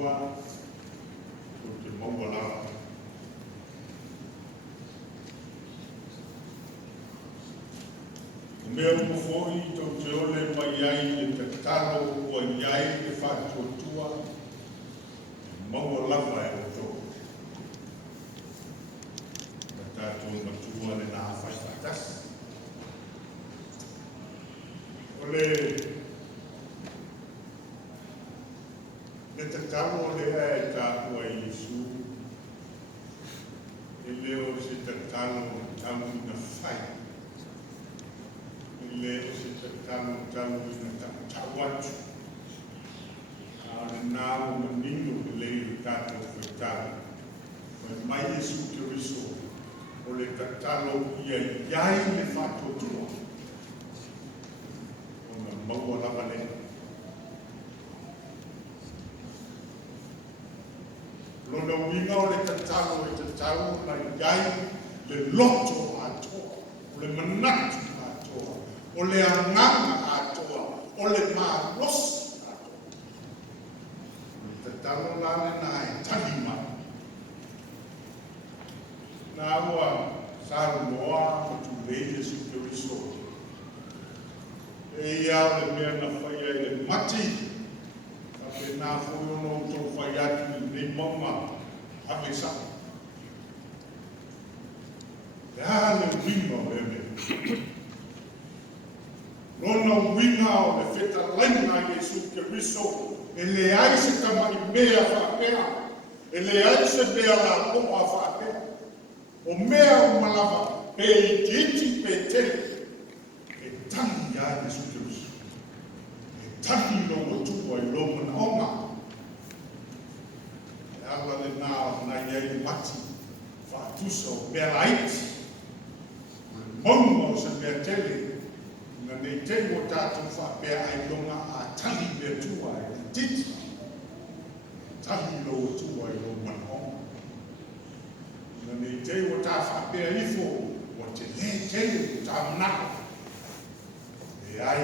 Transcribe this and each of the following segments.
tua o te maua. O mea mo foi tau te ole mai ai e te talo o iai e whātua maua lava e o tō. Na tātou matua le nā whai whātasi. Ole le te talo lea e tā ua i Yesu. E leo se te talo tau na whai. Le se te tano tau i na tau atu. A le nāo na nino le i tātou whai tau. Whai mai Yesu Kiriso, o le tatalo ia iai le whātotua. O na maua lava le. Lona winga o le tatalo e te tau na iai le loto atoa. O le manatu atoa. O le anganga atoa, o le mārosi atoa. Te talo lane nā e talima. Nā ua saru noa o tu le Yesu Kiriso. E ia o le mea na whaia e le mati. Ka pe nā whoiono o tō whai atu i nei mauma hape sa. Te hane winga o e me. Lona winga o le feta laina Yesu Kiriso, e le ai se tamai mea whapea, e le ai se mea la poa whapea, o mea o malava, pe i titi pe tele, e tangi a Yesu Kiriso, e tangi no o tua i loma na onga, e ala le nā na iei mati, whatusa o mea laiti, maunga o se mea tele, na nei te o tātou whapea ai longa a tali mea tua e titi. Tali lo o tua e lo manhonga. Na nei te o tā whapea ifo o te le te o tā manako. E ai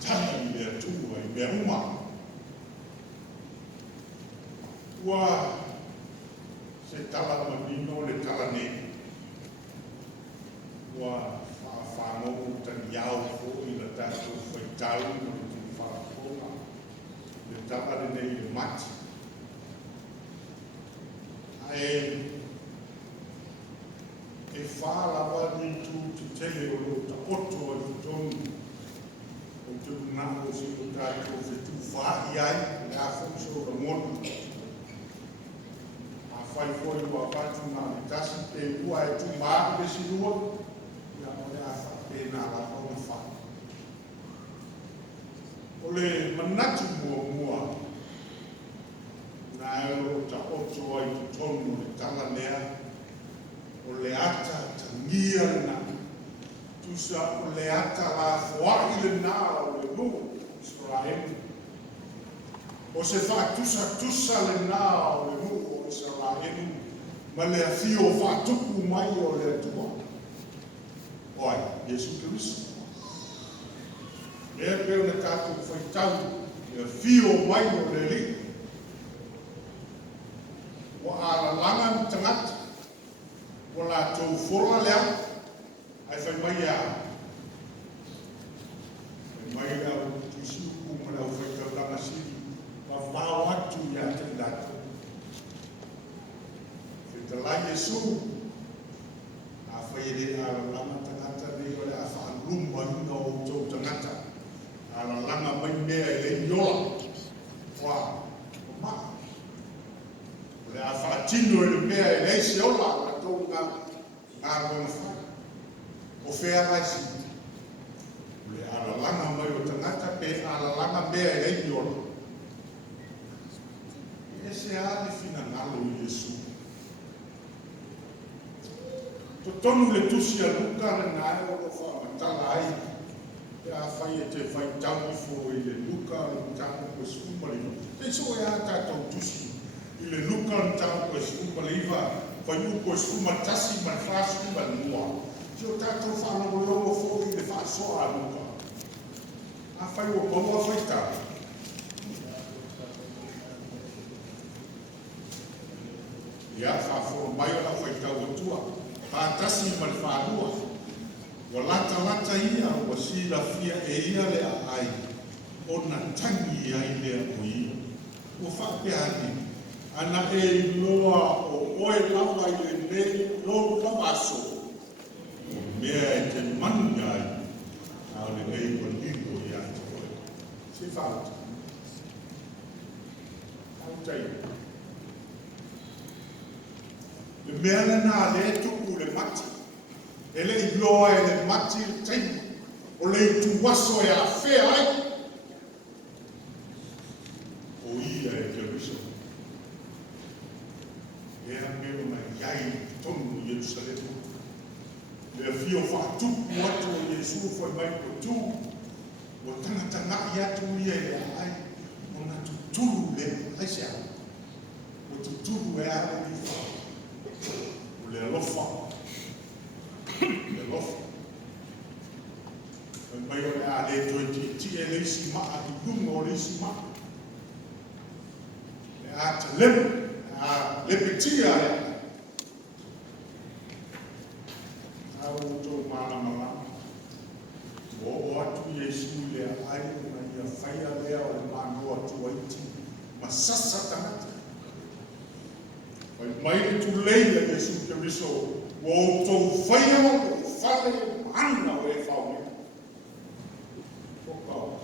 tali mea tua e mea uma. Ua se tala manino le tala ne. Ua whanau tani iau fo i la tātou whai tau na te whakona. Le tāpare nei le mati. E whālawa ni tū te tele o lo ta oto a te tonu. O te unako si o tātou whi tū whahi ai, le a whonso ra monu. A whai fwoi wa pātu nā me tasi te ua e tū maa me si rua. E nā la hona wha. O le manatu mua, nā ero ta oto ai te tonu le tala nea, o le ata tangia na, tusa o le ata la wha'i le nā o le nu, Israel. O se wha tusa le nā o le nu o Israel, ma le afio whatuku mai o le atua. Oi, Yesu Kiriso. Mea peo na tātou whai tau, e whio mai o le li. O ala langa ni tangata, o la tau whora lea, ai whai mai a. Whai mai a o tusi uku mana o whai tau langa siri, ma whao atu i a te lata. Whai te lai Yesu, a whai ele ala langa tangata nei o le a whaaluma ina o tau tangata. Ala langa mai mea e le iola. Wā, o maa. Le a whaatino e le mea e le se ola a tau ngā wana whai. O whea raisi. Le ala langa mai o tangata pe ala langa mea e le iola. E se a le fina ngalo i Yesu. Tonu le tusi a luka le nā e o whamatala ai. E a whai e te whai tau fo i le luka le tau ko skumaliva. Te so e a tātou tusi i le luka le tau ko skumaliva. Whai u ko skumatasi man wha skumalua. Te o tātou whanau fo i le wha soa a luka. A whai o konga whai tau. ia whafo mai o la whaitau o tua. Pātasi ma le whālua. Wa lata ia wa sila fia e ia le ai. O na tangi ai lea o ia. O whapeani. Ana e loa o oe lawa i le ne lo lamaso. O mea e te manu ai. Au le nei o ligo i ai te oe. Se whauta. Autai. Le mea na le tuku le mati. E le i loa e le mati le teimu. O le i tuwaso e a whea ai. O ia e te riso. Ea meo mai iai tonu i Jerusalem. Le fio whaatupu atu o Jesu foi mai ko tu. O tangata i atu ia e ai. O na tuturu le haisea. O tuturu e a le wha. O le alofa. Le alofa. Mai o le a le toi ti e le isi maa i lunga o le isi maa. Le a te lepe. Le petia e. Au tō mana. O atu Jesu lea ai na ia whaia lea o le mano atu aiti. Ma sasa tangata. Mai tu leila Jesu Keriso. O tō whaia o whale ana o e whaume. Pokao.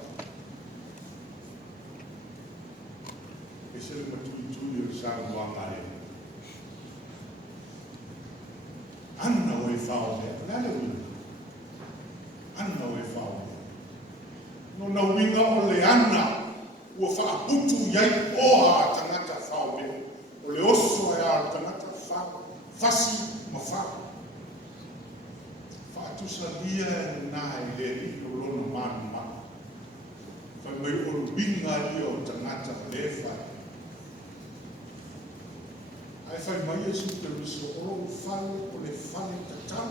E se le matui o sang wanga e. Anna o e whaume. Lale wina. Anna o e whaume. No na winga o le ana. Ua whaaputu iai oa tangata whaume. O le oso e a tangata whaume. Fasi ma whaume. Whaatusa lia e nā e le ri o lona manu manu. Whamai o le winga lia o tangata le whai. Ai whai mai e su te riso o whale o le whale tatau.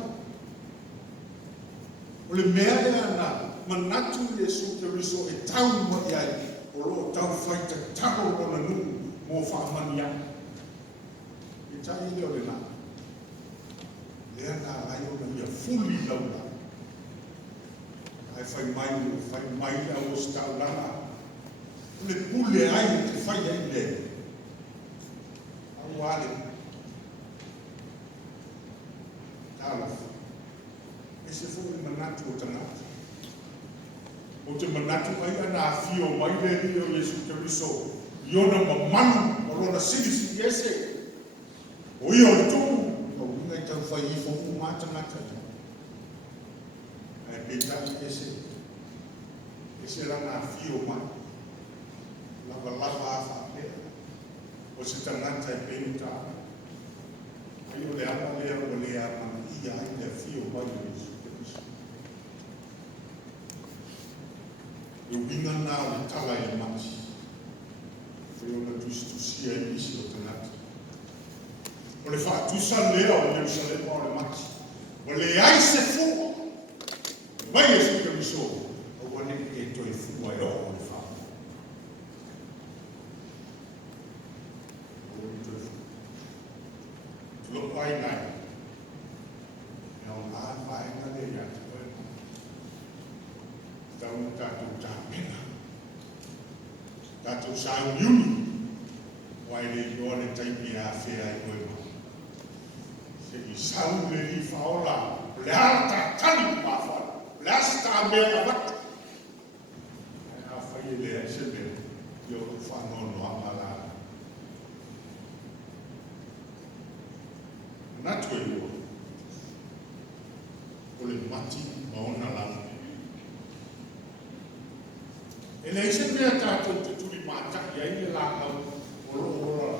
O le mea e ana manatu e su te riso e tau mai ai. O lo tau whai tatau o na nungu mō whaamani ai. E tai le o le nā. Lea nā lai o na ia fuli launa. Ai whai mai au o stau lana. O le pule ai te whai ai le. Wale. Tālafu. E se fo i manatu o tangata. O te manatu ai ana fio mai le rio Jesu Keriso. Iona mamanu o lona sirisi ese. O ia o tu. O unga i tau whai i fofu mā tangata. Ai petani ese. Ese rana fio mai. Lava a whapea. O se tangata e pēta. Ai o le ana lea o le ana ia ai le fio mai o Jesu Keriso. E winga nā o le tala e mati. E o na tusia e isi o tangata. O le whaatusa lea o Jerusalem o le mati. O le ai se fua. Mai Jesu Keriso. O wane e toi fua e o le wha. Loko ai nai. E o ngā whaenga le ia te koe. Tau tātou tāpena. Tātou sāu yuni. Wai le ioa le taipi a whea i koe ma. Se i sāu le ri whaola. Le ala tā tani ma whaola. Le asa tā mea na wata. E a whai le a se mea. Io whanono amala. Natu e ua. O le mati maona lana. E le ise mea tātou te turi mātaki ai le lākau. O lo ora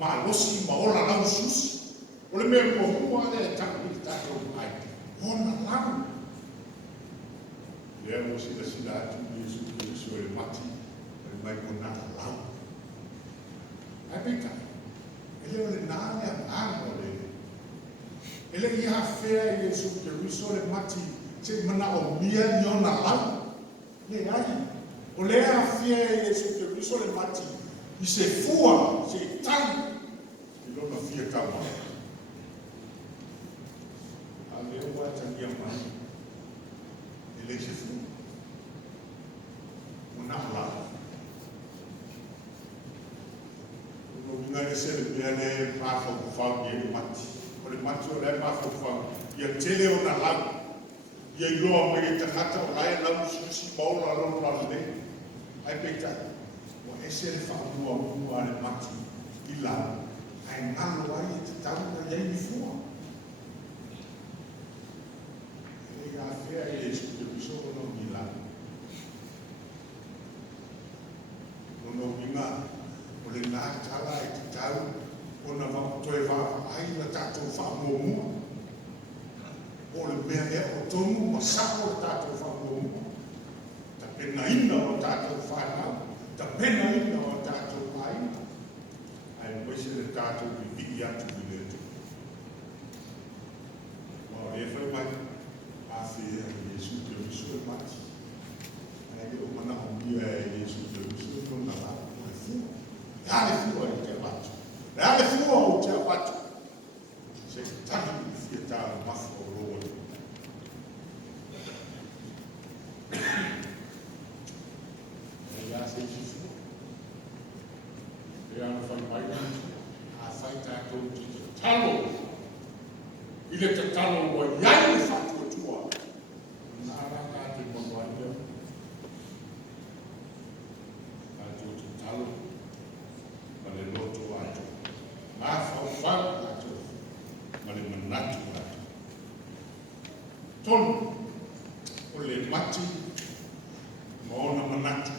mālosi maola lau susi. O le mea pohua le tātou tātou ai. Ona lana. Lea mo sila atu Jesu Keriso e mati. E mai kona lau. Ai peka. E leo le nāne a o le. Ele ia whea i Jesu Keriso le mati te mana o mia ni ona lau. Le ai. O lea whea i Jesu Keriso le mati i se fua, se tali. lona fia tama. A leo wa tangia mai. Ele se fu. Una ala. No vinga se le piane pa fo fa ye mati. Ole mati ole pa fo fa. Ia tele ona lau. Ia iloa mai te hata o lai lau si maula lau lau le. Ai peita. Mo ese le whaamua mua le mati. I lau. Ai ngalo ai te tauna iei ni fua. E a fea i Yesu te pisoro no ni lau. No minga. O le ngā tala i te tau. O na wau toe wā ai na tātou whaamua mua. O le mea ea o tomu ma sako o tātou whaamua. Ta pena ina o tātou whanau. Ta pena ina o tātou aina. Ai mwese le tātou ki viki atu ki le tu. Mao e whai mai. A whia e Yesu te wisu e mati. Ai ke o mana o mia e Yesu te wisu e kona la. O e fua. E ale fua i te watu. E ale fua o te watu. Se tahi i fia tāu mafo o roa. Se fifua. E ana whai mai a whai tātou ki te talo. I le te talo wa iai le whatua tua. Nā ranga te manuaia. Tātou te talo. Ma le loto atu. Mā whau atu. Ma le manatu atu. Tonu. O le mati. Ma ona manatu.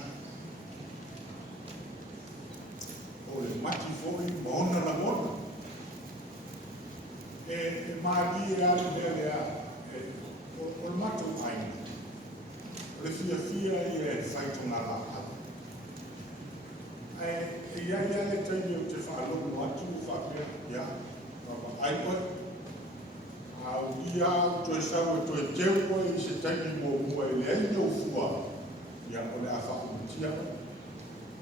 O le mati foi maona na mona. E maadi e alu lea o le matu aina. O le fia i e whaitonga la ala. E ia le taimi o te whaalogo atu whapea. Ia, ai koe. A o ia toi sau e toi teu koe i se taimi mo mua e le aina o fua. Ia o le a whaumutia.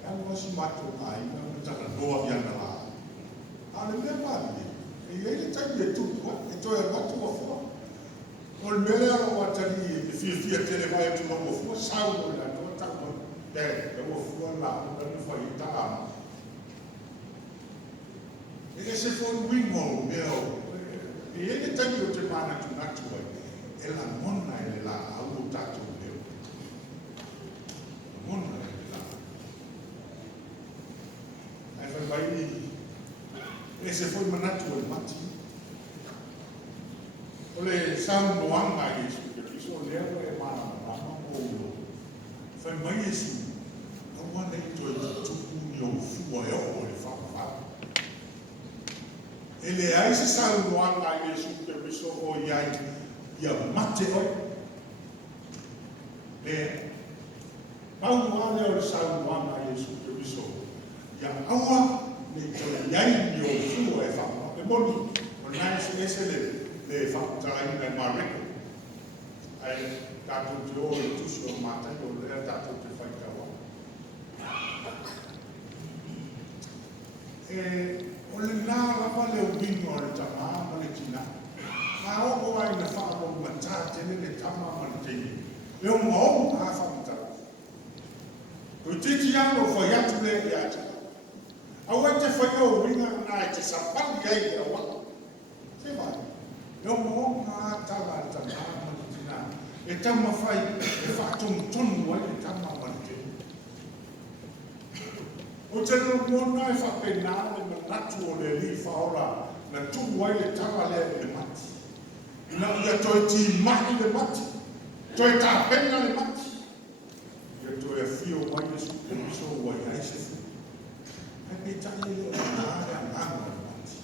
Ela se matou ainda, não está na boa viana lá. A minha família, e ele está de tudo, então é muito bom. O melhor o atari, fia tele vai tu não vou salvo lá, não está bom. Eu vou lá, não foi tá. Ele se foi um wingo meu, e ele está de outra maneira tu não tu vai. Ela não na ele lá, a luta tu meu. Não vai esse foi manatu o mati ole sau noanga Yesu que isso leva é mama o foi mais isso não anda into tu unio fua é o ele fala ele é esse sau noanga Yesu que isso o ia mate o pau ale o sau noanga Yesu que isso ia aua le tau iai ni o fua e whakama. E moni, o nai ese le whakutara ina e mareko. Ai, tātou te o e tusi o mātai o lea tātou te whaikawa. O le nā rawa le o bingo o le tama ma le tina. Nā oko ai na whakamo matā tene le tama ma le tene. E o maomu a whakamutara. Koe titi ango whaiatu le i ata. Awa te whaio ringa nai te sapali ai e awa. Te vai. Eo mo ngā tala ta māma ki tina. E tama whai, e whātonu tonu ai e tama manite. O te no nai whapena le manatu o le li whaora na tuku ai le tala lea le mati. Ina ia toi ti mahi le mati. Toi tā pena le mati. Ia toi a whio mai e su so wai ai se fu. Ai tani le nāre a ngāma le mati.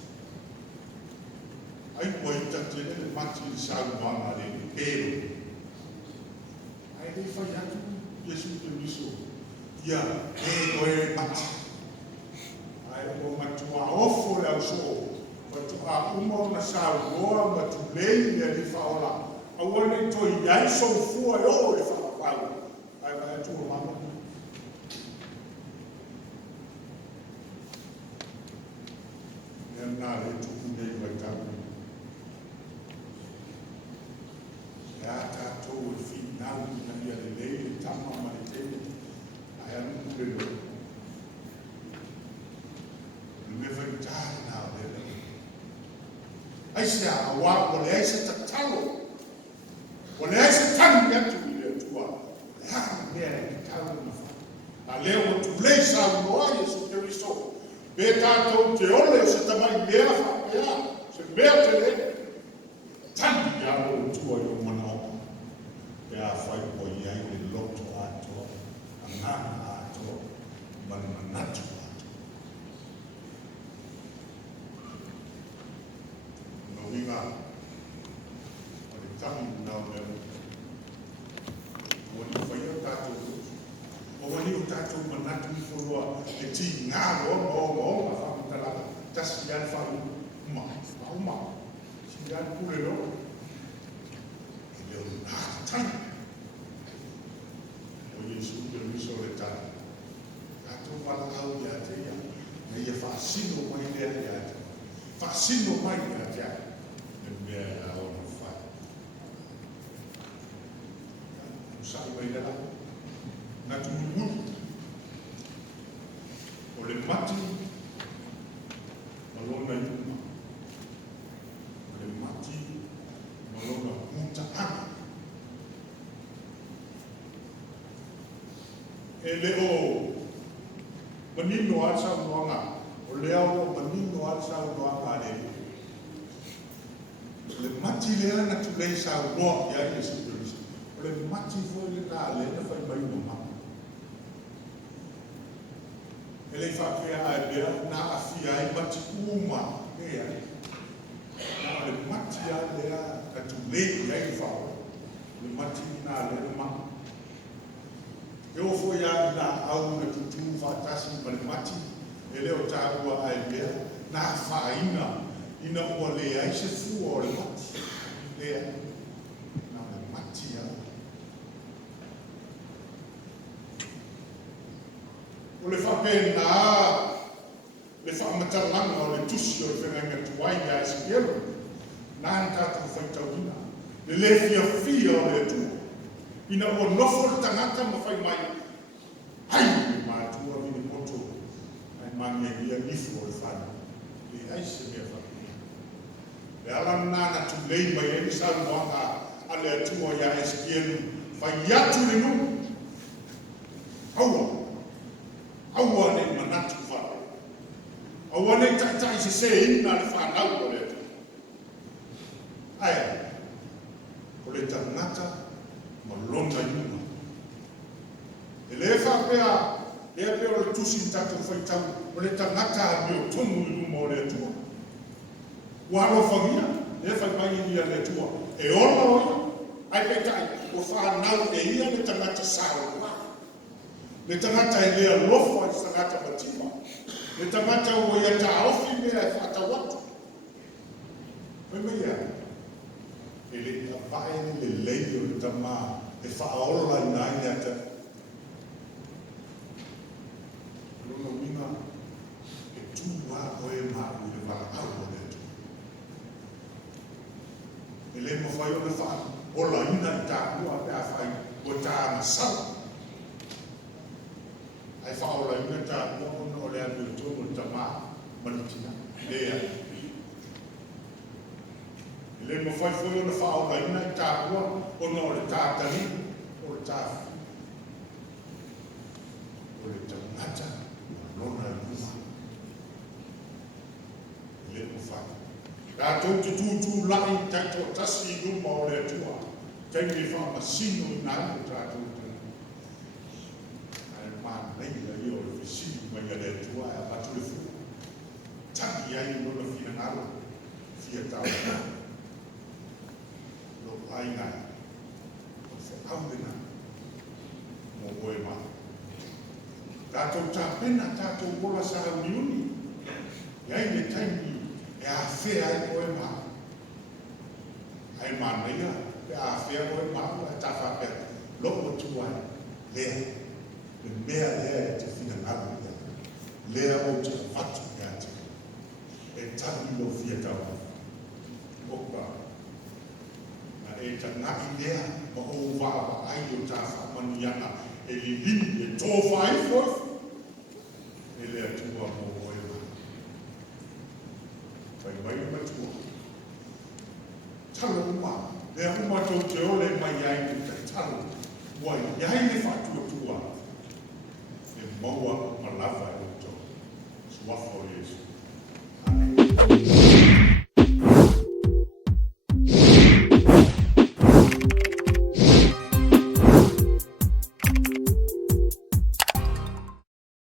Ai moi tatene le mati i sau manga le pero. Ai le whai atu Yesu te miso. Ia, e mati. Ai o matua ofo le au so. Matua umau na sau roa matu lei le li whaola. Awane toi iai so fua e o le whakapau. Ai vai atu o mama. nā le tuku nei wai tāku. E a tātou e whi nau na ia le lei le tama ma le tene. Ai anu le lo. Le me whai tāre nā le le. Ai se a wā o le aise ta talo. O le aise tani atu i le atua. Le hana mea e talo na wha. A leo o tu lei sa unoa Yesu Keriso. Be tātou te ole se tamai mea whapea. Se mea te le. Tani ia o tua i o mana opa. E a whai o iai le loto ato. A ngana ato. Manatu ato. No winga. O le tami nao leo. O ni whai o tātou. O wani o tātou manatu i whoroa e ti ngā roa o ma whamutalaka tasi ian wharu uma si ian kure roa e leo nā tani o Yesu ke miso le tani tātou wala au ia te ia e ia whaasino mai lea ia te whaasino mai ia te e mea ia o na whai usai mai lea na tumulu o le mati malona yuma o le mati malona muta ana e le o manino alsa unoanga o le au manino alsa unoanga le mati lea na tulei sa unoa ia Yesu Keriso o le mati foi le nā le na fai mai no mama ele whapea ai bea nā awhia ai mati uma ea. Nā le mati a lea ka tu lei ai whao. Le mati nā lea mama. E o fo ia nā au na tutu whatasi ma le mati. E leo tāua ai bea nā whaina ina ua lea ai se fua o le mati. Lea. Nā le mati a. O le whapena, le whamatalanga o le tusi o le whenanga tuai a espielo, nā tātou whaitauina, le le fia o le atua. Ina o nofo le tangata ma whai mai, hai le mātua vini moto, ai mangia ia nifu o le whana, le aise mea whapena. Le alam nāna tu lei mai e sa luanga a le atua ia espielo, whai atu le nu, aua. Aua ne manatu whare. Aua ne tai se ina le whanau o le atu. Aia, o le tangata ma longa yuma. E le whapea, e apea o le tusi tatu whaitau, o le tangata a meo tomu i luma o le atua. Waro whangia, e whai mai ia le atua. E ona o ia, ai petai, o whanau e ia le tangata sao wā. Le tangata e lea lofo ai tangata matima. Le tangata o ia ta ofi mea e whata watu. Mai mai ia. E le apae le lei o le tama e whaola i nai ata. Luna winga e tūwa o e maa i le wala au o le tu. E le mawhai o le wha ola ina i tā kua pe a whai o tā masau. Ai whaola ina tā kua o le anu i tōmu ta maa manitina. Lea. Le mo fai foi ona whaola ina i tā kua ona o le tātani o le tāwhi. O le tangata lona i kuma. Le mo fai. Tātou te tūtū lai taito tasi i luma o le atua. Taini wha masino i nai o tātou tana. Ai maa nei la i o le whisini mai a le atua e atu le fu. Tani ai lona fina ngaro. Fia tau ngaro. Ai ngai, o se aurena, mo oe maa. Tātou tāpena, tātou wola sa hauniuni, iai le taimi e a whea ai oe maa. Ai maa neia, e a whea oe maa, e tā whapea, loko tuai, lea, le mea lea e te whina ngaru lea o te whatu mea te. e tali lo fia tau. Opa. Na e tanga idea ma o wa ai o ta maniana e lili e tofa ai fo. E le atua mo o e ma. Pai matua. Talo uma. Le uma tau te ole mai ai te talo. Wa iai le fatua tua. E maua ma lava e o tau. Swafo Yesu.